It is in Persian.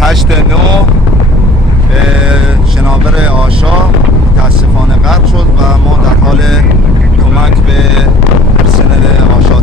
8/9 شناور آشا متاسفانه غرق شد و ما در حال کمک به پرسنل آشا